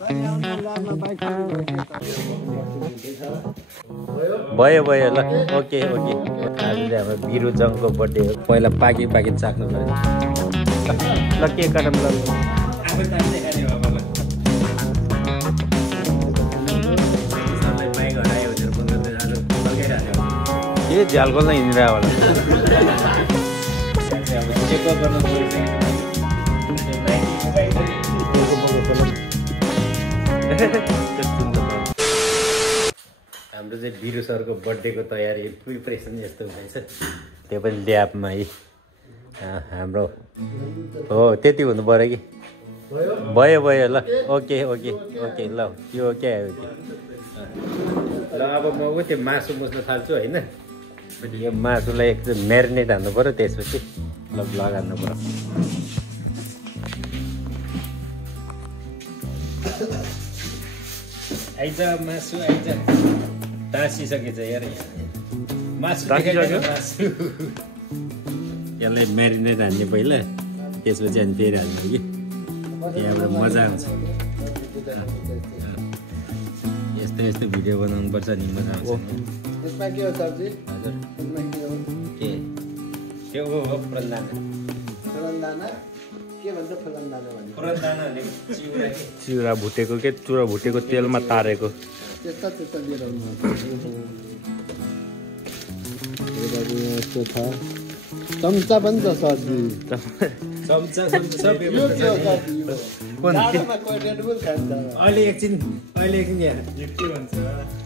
भयो भयो ल ओके ओके आज चाहिँ हाम्रो बिरु जङको बर्थडे हो पहिला पाकी चाख्नु पर्यो ल के काटौँ ल के झ्यालको नै हिँडिरहेको होला हाम्रो चाहिँ बिरु सरको बर्थडेको तयारी प्रिपरेसन यस्तो हुँदैछ त्यो पनि ल्याबमा है हाम्रो हो त्यति हुनु पऱ्यो कि भयो भयो ल ओके ओके ओके ल त्यो क्या हो ल अब म ऊ त्यो मासु मुस्न थाल्छु होइन यो मासुलाई एकदम म्यारिनेट हान्नु पऱ्यो त्यसपछि ल ब्लग हान्नु पऱ्यो आइज मासु आइज टाँसिसकेछ यार मासु यसलाई म्यारिनेट हान्ने पहिला त्यसपछि अनि फेरि हाल्नु कि त्यहाँबाट मजा आउँछ यस्तो यस्तो भिडियो बनाउनु पर्छ नि मजा आउँछ यसमा के हो सब्जी हजुर यसमा के हो के त्यो हो फुरनदाना फुरनदाना के भन्छ फुरनदाना भन्ने फुरनदाना चिउरा भुटेको के चुरा भुटेको तेलमा तारेको त्यस्ता लिएर आउनु यस्तो छ चम्चा पनि छ सब्जी चम्चा सब यो के हो सब्जी जाडोमा कोही रेड बुल खान्छ अहिले एकछिन यहाँ के भन्छ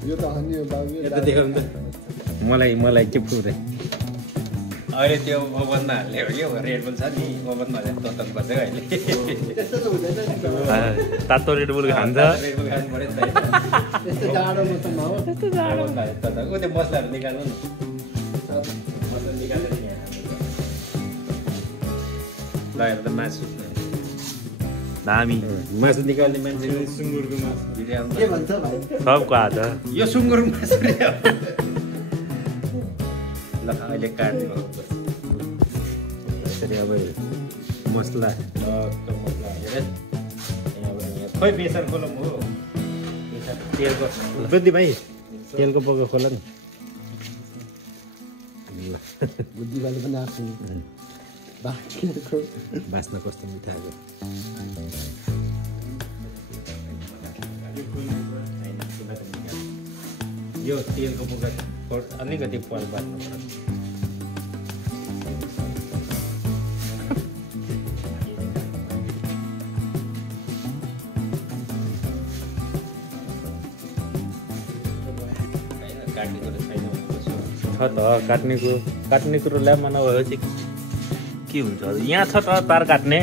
यो त अनि यो बाबु यता देखाउनु त मलाई के पुरै अहिले त्यो ओभनमा हाल्ने हो यो रेड बुल छ नि ओभनमा हालेर तताउनु पर्छ अहिले त्यस्तो त हुँदैन नि तातो रेड बुल खान्छ रेड बुल खानु पर्यो नि त त्यस्तो जाडो मौसममा हो त्यस्तो जाडो तताएको त्यो मसलाहरू निकाल्नु न मसला निकालेर यहाँ ल हेर त मासु दामी मासु निकाल्ने मान्छे सुँगुरको मासु के भन्छ भाइ सबको हात यो सुँगुरको मासु रे ल अहिले काट्ने भयो यसरी अब मसला मसला हालेर खोइ प्रेसर खोलौँ हो तेलको बुद्धि भाइ तेलको बोका खोला नि ल बुद्धिवाले पनि आफ्नो बाँच्न कस्तो मिठो आएको यो तेलको बोका अलिकति पल बाँच्नु पर्छ छ त काट्ने कुरो ल्याबमा नभए चाहिँ के हुन्छ यहाँ छ त तार काट्ने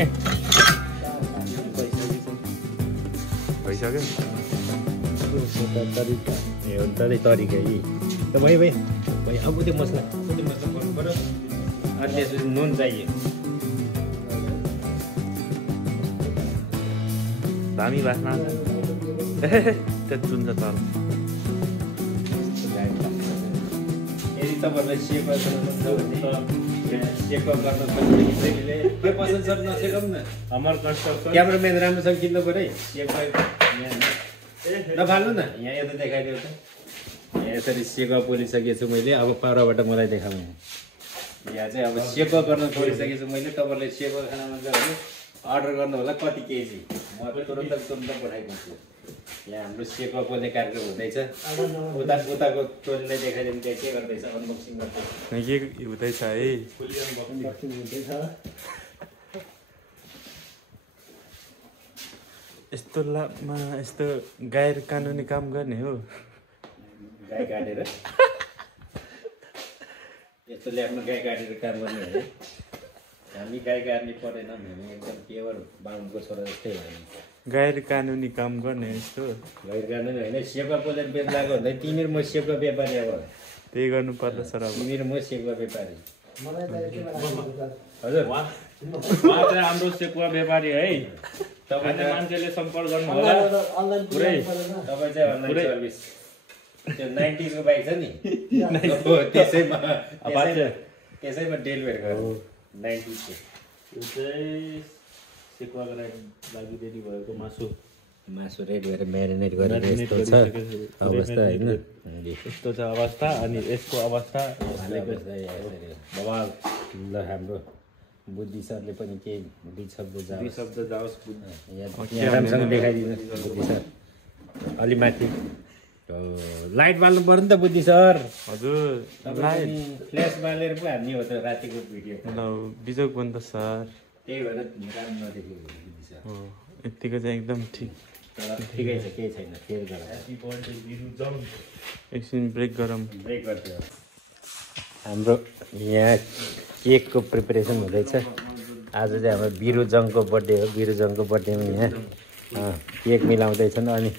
भइसक्यो तरिका ए हुन्छ तरिका यी त भाइ अब त्यो मसला गर्नु पऱ्यो अनि त्यसपछि नुन चाहियो दामी बास्ना त्यो चुन्छ तर यदि तपाईँहरूलाई सेवा गर्नुहुन्छ भने सेवा गर्न सक्ने पसन्द सर नसेकौँ न हाम्रो कन्स्ट्रक्सन क्यामराम्यान राम्रोसँग किन्नु पऱ्यो है सेवा नफाल्नु न यहाँ यता देखाइदियो त यहाँ यसरी सेवा पोलिसकेको छु मैले अब परबाट मलाई देखाउनु यहाँ चाहिँ अब सेवा गर्न छोडिसकेको छु मैले तपाईँहरूले सेवा खाना मन छ भने अर्डर गर्नु होला कति केजी म तुरन्त पठाइदिन्छु यहाँ हाम्रो सेवा पोल्ने कार्यक्रम हुँदैछ उताको टोलीलाई देखाइदिनु त्यहाँ के गर्दैछ अनबक्सिङ गर्दैछ के हुँदैछ है यस्तो लामा यस्तो गैर कानुनी काम गर्ने हो गाई काटेर यस्तो ल्याबमा गाई काटेर काम गर्ने है हामी गाई काट्ने परेन हामी एकदम प्योर बाहुनको छोरा जस्तै हो गैर कानुनी काम गर्ने यस्तो गैर कानुनी होइन सेवा पोलेर बेच लागेको भन्दा तिमी र म सेवा व्यापारी अब त्यही गर्नु पर्दछ र तिमी र म सेवा व्यापारी हजुर हाम्रो सेकुवा व्यापारी है तपाईँले मान्छेले सम्पर्क गर्नु होला पुरै तपाईँ चाहिँ अनलाइन सर्भिस त्यो 90s को बाइक छ नि त्यसैमा डेलिभरी गर्नु 90s को यो चाहिँ सेकुवाको लागि रेडी भएको मासु मासु रेडी गरेर म्यारिनेट गरेर यस्तो छ अवस्था होइन यस्तो छ अवस्था अनि यसको अवस्था हालेको छ बवाल ल हाम्रो बुद्धि सरले पनि केही दुई शब्द जाओस् यहाँ राम्रोसँग देखाइदिनु बुद्धि सर अलि माथि लाइट बाल्नु पऱ्यो नि त बुद्धि सर हजुर फ्ल्यास बालेर पो हान्ने हो त रातिको भिडियो बिजोक पनि त सर त्यही भएर राम्रो नदेखेको बुद्धि सर हो यतिको चाहिँ एकदम ठिक तर ठिकै छ केही छैन फेरि एकछिन ब्रेक गरौँ ब्रेक गर्थ्यो हाम्रो यहाँ केकको प्रिपरेसन हुँदैछ आज चाहिँ हाम्रो बिरुजङको बर्थडे हो बिरुजङको बर्थडेमा यहाँ केक मिलाउँदैछन् अनि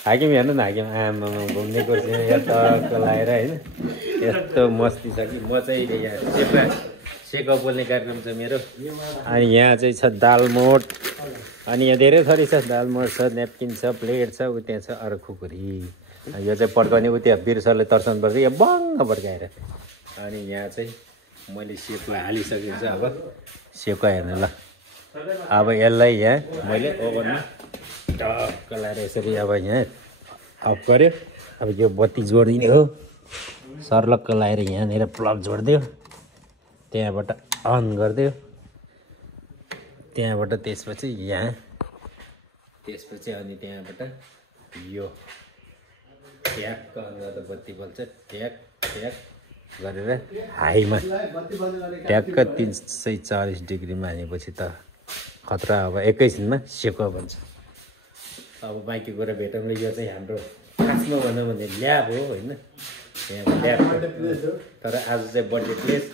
हाकिम हेर्नु न हाकिम आमामा घुम्ने कोर्स यताको लगाएर होइन यस्तो मस्ती छ कि म चाहिँ यहाँ सेका बोल्ने कार्यक्रम छ मेरो अनि यहाँ चाहिँ छ दालमोट अनि यहाँ धेरै थरी छ दालमोट छ न्यापकिन छ प्लेट छ उ त्यहाँ छ अरू खुकुरी यो चाहिँ पड्काउने उ त्यहाँ बिरु सरले तर्साउनु पर्छ यहाँ बङ्ग पड्काएर अनि यहाँ चाहिँ मैले सेकुवा हालिसकेको छु अब सेकुवा हेर्नु ल अब यसलाई यहाँ मैले ओभनमा टक्क लगाएर यसरी अब यहाँ अफ गऱ्यो अब यो बत्ती जोडिदिने हो सर्लक्क लगाएर यहाँनिर प्लग जोडिदियो त्यहाँबाट अन गरिदियो त्यहाँबाट त्यसपछि यहाँ त्यसपछि अनि त्यहाँबाट यो ट्याक्क अन गर्दा बत्ती बल्छ ट्याक ट्याक गरेर हाईमा ट्याक्क 340 डिग्रीमा हानेपछि त खतरा अब एकैछिनमा सेकुवा बन्छ अब बाँकी कुरा भेटौँ यो चाहिँ हाम्रो खासमा भनौँ भने ल्याब हो होइन यहाँ ल्याब तर आज चाहिँ बर्थडे प्लेस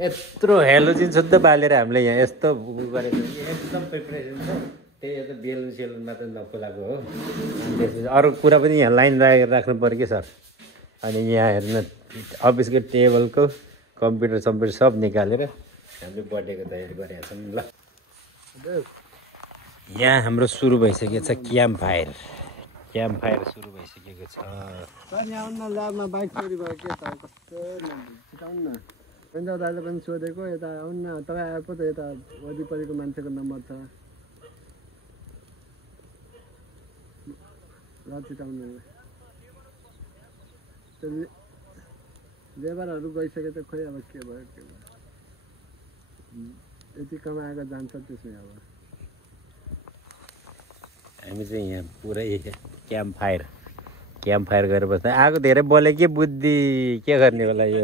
यत्रो हेलोजिन शुद्ध बालेर हामीले यहाँ यस्तो गरेको एकदम प्रिपरेसन छ त्यही त बेलुन सेलुन मात्र नखोलाएको हो अनि त्यसपछि अरू कुरा पनि यहाँ लाइन राख्नु पऱ्यो कि सर अनि यहाँ हेर्नु अफिसको टेबलको कम्प्युटर सम्प्युटर सब निकालेर हामीले बर्थडेको तयारी गरेका छौँ ल यहाँ हाम्रो सुरु भइसकेको छ क्याम्प फायर सुरु भइसकेको छ बाइक चोरी भयो के त कस्तो छिटाउनु न अन्त दाइले पनि सोधेको यता आउनु न तपाईँ आए पो त यता वरिपरिको मान्छेको नम्बर छ ल छिटाउनु लेबरहरू गइसके त खोइ अब के भयो यति कमाएको जान्छ त्यसै अब हामी चाहिँ यहाँ पुरै क्याम्प फायर गरेर बस्दा आगो धेरै बोले के बुद्धि के गर्ने होला यो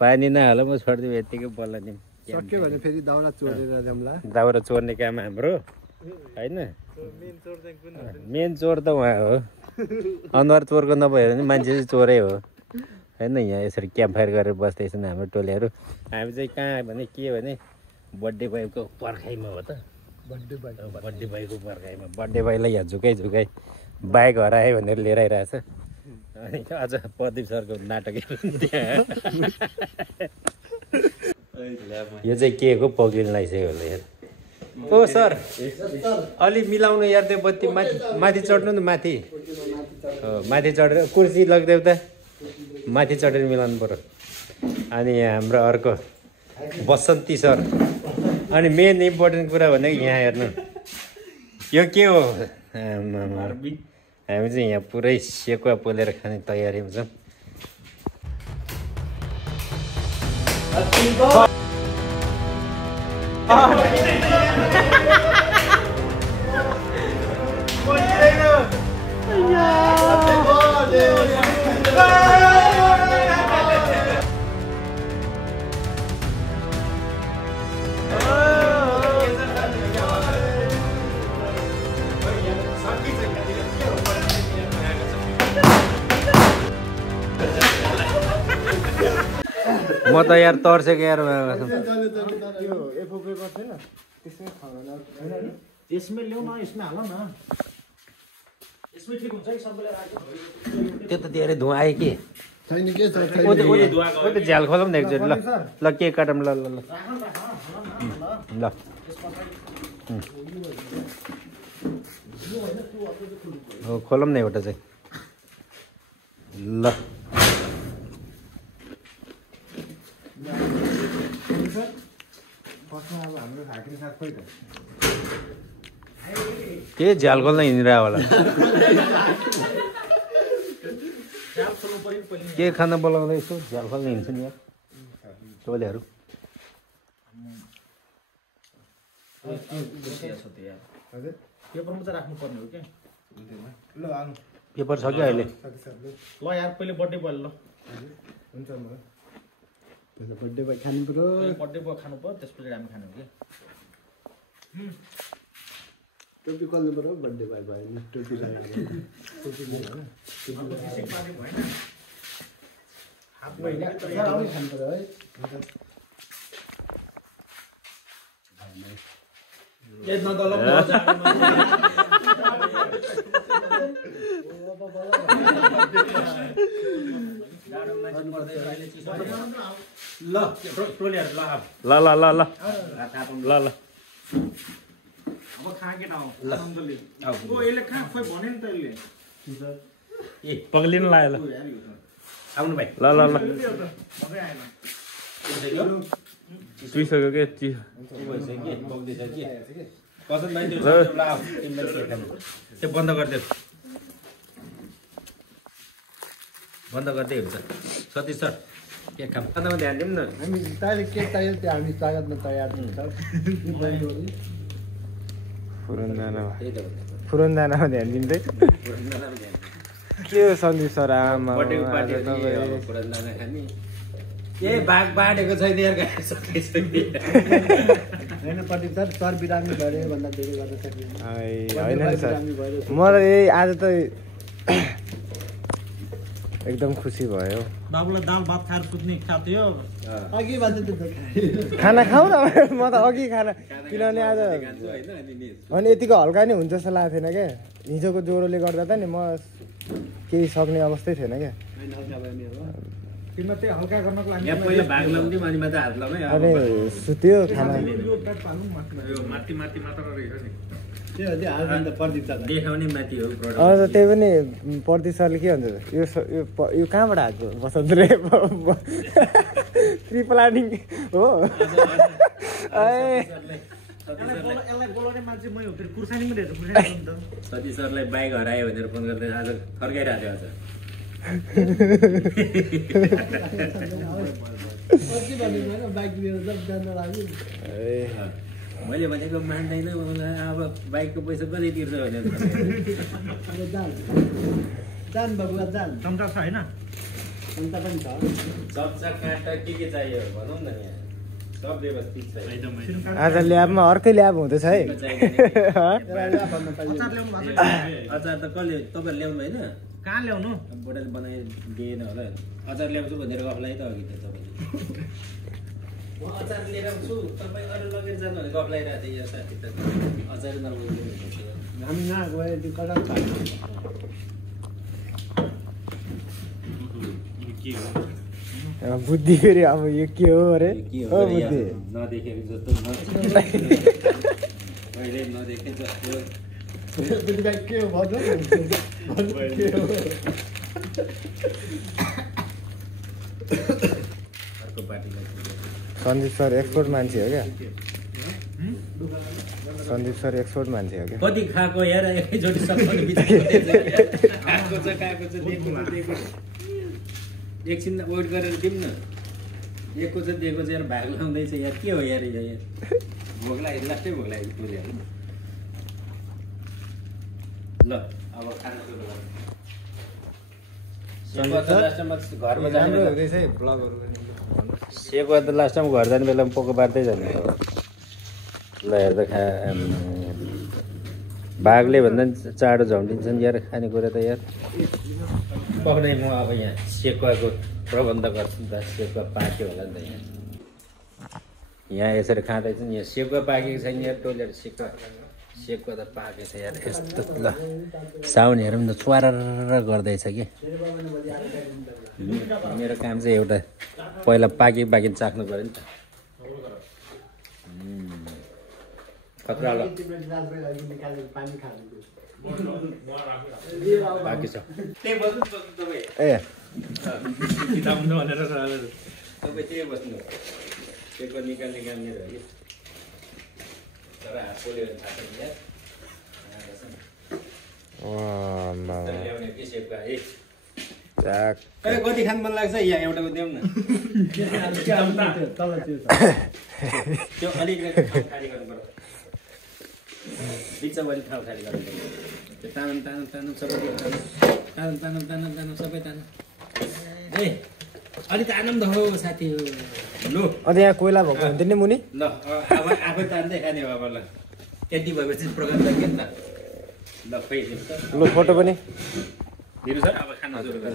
पानी नहाल म छोडिदिउँ यत्तिकै बोल्ला नि सक्यो भने फेरि दाउरा चोरेर जाउँला दाउरा चोर्ने काम हाम्रो होइन मेन चोर त उहाँ हो अनुहार चोरको नभएर नि मान्छे चाहिँ चोरै हो होइन यहाँ यसरी क्याम्प फायर गरेर बस्दैछन् हाम्रो टोलीहरू हामी चाहिँ कहाँ भने के भने बर्थडे बोयको पर्खाइमा हो त बर्थडे बोयको पर्खाइमा बर्थडे बोयलाई यहाँ झुकाइ बाइक हरायो भनेर लिएर आइरहेछ अनि अझ प्रदीप सरको नाटकहरू त्यहाँ यो चाहिँ के को पक्रिनु लागिसक्यो होला यार ओ सर अलि मिलाउनु यार त्यो बत्ती माथि चढ्नु न माथि चढेर कुर्सी लगिदेऊ त माथि चढेर मिलाउनु पर्यो अनि यहाँ हाम्रो अर्को बसन्ती सर अनि मेन इम्पोर्टेन्ट कुरा भनेको यहाँ हेर्नु यो के हो हामी चाहिँ यहाँ पुरै सेकुवा पोलेर खाने तयारीमा छौँ म त यार तर्सेको यार यसमै ल्याउ न यसमा हाल न यसमै ठिक हुन्छ कि सबैलाई राख्यो त्यो त धेरै धुवा आयो कि छैन के छ झ्याल खोलौँ न एकचोटि ल केक काटौँ ल हो खोलौँ न एउटा चाहिँ ल फर्स्टमा अब हाम्रो हाकिम साथ खोइ त के झ्याल खोल्न हिँडिरह होला के खाना बोलाउँदैछु झ्याल खोल्न हिँड्छ नि यार टोलेहरू पेपरमा चाहिँ राख्नुपर्ने हो क्या पेपर छ कि अहिले ल यार पहिले बर्थडे भयो ल हुन्छ म बर्थडे भयो खानु पर्यो बर्थडे भयो खानु पर्यो त्यसपछि हामी खानु हो कि टोपी खोल्नु पर्यो बर्थडे भयो नि टोपी खानु पर्यो है ल टोलीहरु ल ल ल ल ल ल ल अब खा केटा हो आनन्दले ओ यसले खा खोइ भने नि त यसले ए पग्लिन लाग्यो ल आउनु भाइ ल ल ल मकै आएन चुइसक्यो के त्यो बन्द गरिदेऊ बन्द गर्दै हुन्छ सतीश सर केक खाम खानामा ध्यान दिउँ न हामी तयारी के चाहियो त्यो हामी स्वागतमा तयार हुन्छ फुरनदानामा ध्यान दिँदै के हो सन्दीप सर आमा ए बाघ बाँडेको छैन यार होइन प्रदीप सर सर बिरामी गऱ्यो भन्दा धेरै गर्न सकिँदैन होइन नि सर म त यही आज त एकदम खुसी भयो बाबुलाई दाल भात खाएर सुत्ने इच्छा थियो अघि बाजे त खाना खाऊ न म त अघि खाना किनभने आज अनि यतिको हल्का नि हुन्छ जस्तो लागेको थिएन क्या हिजोको ज्वरोले गर्दा त नि म केही सक्ने अवस्थै थिएन क्या तिमीलाई त्यही हल्का गर्नको लागि पहिला भाग लाउँदै अनि मात्र हात लाउने अनि सुत्यो खाना माथि माथि मात्र रहेछ नि त्यो हो त्यो हालभन्दा प्रदीप सर देखाउने माथि हो अब त त्यही पनि प्रदीप सरले के भन्छ यो कहाँबाट आएको बसन्त रे ट्री प्लानिङ हो यसलाई बोलाउने मान्छे मै हो फेरि कुर्सानी पनि हेर्नु खुर्सानी त सतीश सरलाई बाइक हरायो भनेर फोन गर्दै आज फर्काइरहेको थियो आज बाइक लिएर जान लाग्यो मैले भनेको मान्दैन अब बाइकको पैसा कति तिर्छ भनेर जान बाबुला जान चम्चा छ होइन अन्त पनि छ चम्चा काँटा के चाहियो भनौँ न यहाँ सब व्यवस्थित छ आज ल्याबमा अर्कै ल्याब हुँदैछ है अचार त कसले तपाईँ ल्याउनु होइन कहाँ ल्याउनु बुढाले बनाइदिएन होला अचार ल्याउँछु भनेर गफलाई त अघि त तपाईँले म अचार लिएर आउँछु तपाईँ अरू लगेर जानु भने गफ लगाइरहेको थिएँ यहाँ साथी त अचार नलगाउनु हामी यहाँ गयो त्यो कता बुद्धि फेरि अब यो के हो अरे बुद्धि नदेखेको जस्तो मैले नदेखे जस्तो के हो भन्नु के हो अर्को पार्टीलाई सन्दीप सर एक्सपोर्ट मान्छे हो क्या सन्दीप सर एक्सपोर्ट मान्छे हो क्या कति खाएको यार एकैचोटि सबै खाएको छ दिएको एकछिन वेट गरेर दिउँ न दिएको छ यार भाग लाउँदैछ यार के हो यार भोक लाग्यो लास्टै भोक लाग्यो टोलीहरू ल अब खाना सुरु घरमा जानु हुँदैछ है ब्लगहरू सेवा त लास्ट टाइम घर जाने बेलामा पोको बार्दै जाने ल हेर्दा बाघले भन्दा चाँडो झम्टिन्छन् यार खानेकुरा त यार पक्रै म अब यहाँ सेकुवाको प्रबन्ध गर्छु नि त सेकुवा पाक्यो होला नि त यहाँ यसरी खाँदैछन् यहाँ सेकुवा पाकेको छैन यार टोलेर सेकुवा त पाकेको छ यार यस्तो ल साउन हेरौँ न च्वारर गर्दैछ कि मेरो काम चाहिँ एउटा पहिला पाकी चाख्नु पऱ्यो नि त खतरा ल बाँकी छ ए तपाईँ त्यही बस्नु सेकुवा निकाल्ने काम मेरो हो कि तर हात पोल्यो भने थाहा छैन ल्याउने के सेपका है चाक कति खान मन लाग्छ यहाँ एउटाको देऊ न त्यो अलिकति खाली गर्नुपर्छ बिचमा अलिक ठाउँ खाली गर्नुपर्छ त्यो तानम तानम तानम सबै तानम तानम तानम तानम सबै तानम ए अलिक तानम त हो साथी हो लु अन्त यहाँ कोइला भएको हुन्थ्यो नि मुनि ल अब आफै तान्दै खाने हो अब ल यति भएपछि प्रोग्राम लाग्यो नि त ल खै लु फोटो पनि दिनु सर अब खान सुरु गर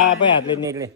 आफै हातले निक्ले